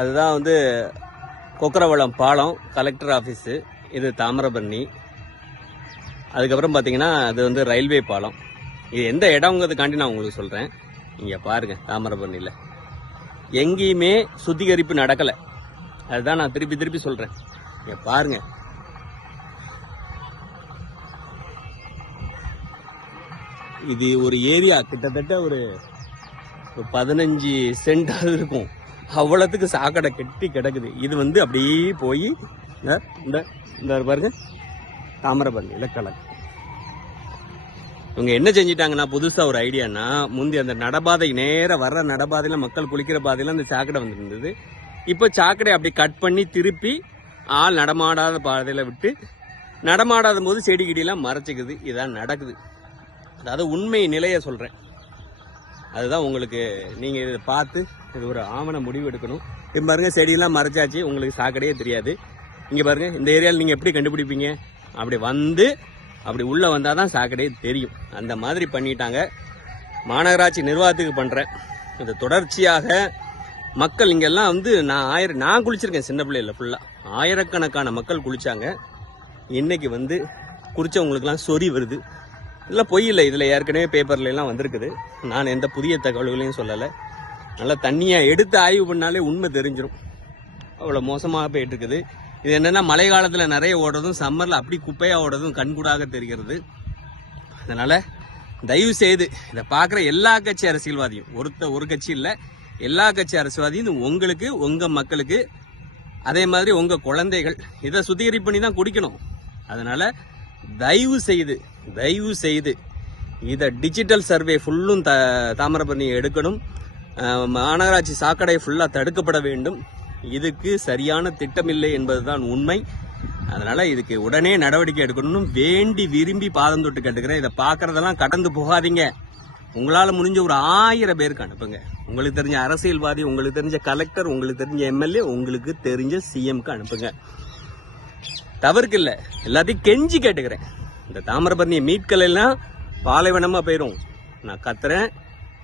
அதுதான் வந்து கொக்கரவளம் பாலம், கலெக்டர் ஆஃபீஸு. இது தாமிரபரணி. அதுக்கப்புறம் பார்த்தீங்கன்னா அது வந்து ரயில்வே பாலம். இது எந்த இடங்கிறதுக்காண்டி நான் உங்களுக்கு சொல்கிறேன். இங்கே பாருங்கள், தாமிரபரணியில் எங்கேயுமே சுத்திகரிப்பு நடக்கலை. அதுதான் நான் திருப்பி திருப்பி சொல்கிறேன். இங்கே பாருங்கள், இது ஒரு ஏரியா கிட்டத்தட்ட ஒரு 15 சென்டாவது இருக்கும். அவ்வளோத்துக்கு சாக்கடை கெட்டி கிடக்குது. இது வந்து அப்படியே போய் இந்த பாருங்க, தாமிரபரணியில் கலக்கு. இவங்க என்ன செஞ்சிட்டாங்கன்னா, புதுசாக ஒரு ஐடியானா, முந்தி அந்த நடபாதை நேராக வர்ற நடபாதையில் மக்கள் குளிக்கிற பாதையில் அந்த சாக்கடை வந்துருந்தது. இப்போ சாக்கடை அப்படி கட் பண்ணி திருப்பி ஆள் நடமாடாத பாதையில் விட்டு, நடமாடாத போது செடி கிடியெல்லாம் மறைச்சிக்குது. இதான் நடக்குது. அதாவது உண்மை நிலையை சொல்கிறேன். அதுதான் உங்களுக்கு, நீங்கள் இதை பார்த்து இது ஒரு ஆவண முடிவு எடுக்கணும். இப்போ பாருங்கள், செடியெல்லாம் மறைச்சாச்சு, உங்களுக்கு சாக்கடையே தெரியாது. இங்கே பாருங்கள், இந்த ஏரியாவில் நீங்கள் எப்படி கண்டுபிடிப்பீங்க? அப்படி வந்து அப்படி உள்ளே வந்தால் தான் சாக்கடையே தெரியும். அந்த மாதிரி பண்ணிட்டாங்க. மாநகராட்சி நிர்வாகத்துக்கு பண்ணுறேன். இது தொடர்ச்சியாக மக்கள் இங்கெல்லாம் வந்து நான் குளிச்சிருக்கேன் சின்ன பிள்ளையில். ஃபுல்லாக ஆயிரக்கணக்கான மக்கள் குளித்தாங்க. இன்னைக்கு வந்து குளித்தவங்களுக்கெல்லாம் சொறி வருது. இதெல்லாம் பொய் இல்லை, இதில் ஏற்கனவே பேப்பர்லாம் வந்திருக்குது. நான் எந்த புதிய தகவல்களையும் சொல்லலை. நல்லா தண்ணியை எடுத்து ஆய்வு பண்ணாலே உண்மை தெரிஞ்சிடும். அவ்வளோ மோசமாக போயிட்டு இருக்குது. இது என்னென்னா, மழை காலத்தில் நிறைய ஓடுறதும், சம்மரில் அப்படி குப்பையாக ஓடுறதும் கண்கூடாக தெரிகிறது. அதனால் தயவு செய்து இதை பார்க்குற எல்லா கட்சி அரசியல்வாதியும், ஒரு கட்சி இல்லை, எல்லா கட்சி அரசியல்வாதியும் இது உங்களுக்கு, உங்கள் மக்களுக்கு, அதே மாதிரி உங்கள் குழந்தைகள் இதை சுத்திகரிப்பு பண்ணி தான் குடிக்கணும். அதனால் தயவு செய்து இதை டிஜிட்டல் சர்வே ஃபுல்லும் தாமிரபரணி எடுக்கணும். மாநகராட்சி சாக்கடை ஃபுல்லாக தடுக்கப்பட வேண்டும். இதுக்கு சரியான திட்டமில்லை என்பதுதான் உண்மை. அதனால் இதுக்கு உடனே நடவடிக்கை எடுக்கணும்னு வேண்டி விரும்பி பாதம் தொட்டு கேட்டுக்கிறேன். இதை பார்க்குறதெல்லாம் கடந்து போகாதீங்க. உங்களால் முடிஞ்ச ஒரு 1000 பேருக்கு அனுப்புங்க. உங்களுக்கு தெரிஞ்ச அரசியல்வாதி, உங்களுக்கு தெரிஞ்ச கலெக்டர், உங்களுக்கு தெரிஞ்ச எம்எல்ஏ, உங்களுக்கு தெரிஞ்ச சிஎம்க்கு அனுப்புங்க. தவறுக்கு இல்லை, எல்லாத்தையும் கெஞ்சி கேட்டுக்கிறேன். இந்த தாமிரபரணியை மீட்கலாம் பாலைவனமாக போயிடும். நான் கத்துறேன்,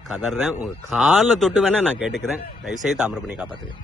கதறேன். உங்கள் காலை தொட்டு வேணா நான் கேட்டுக்கிறேன். தயவுசெய்து தாமிரபரணியை காப்பாற்றுங்க.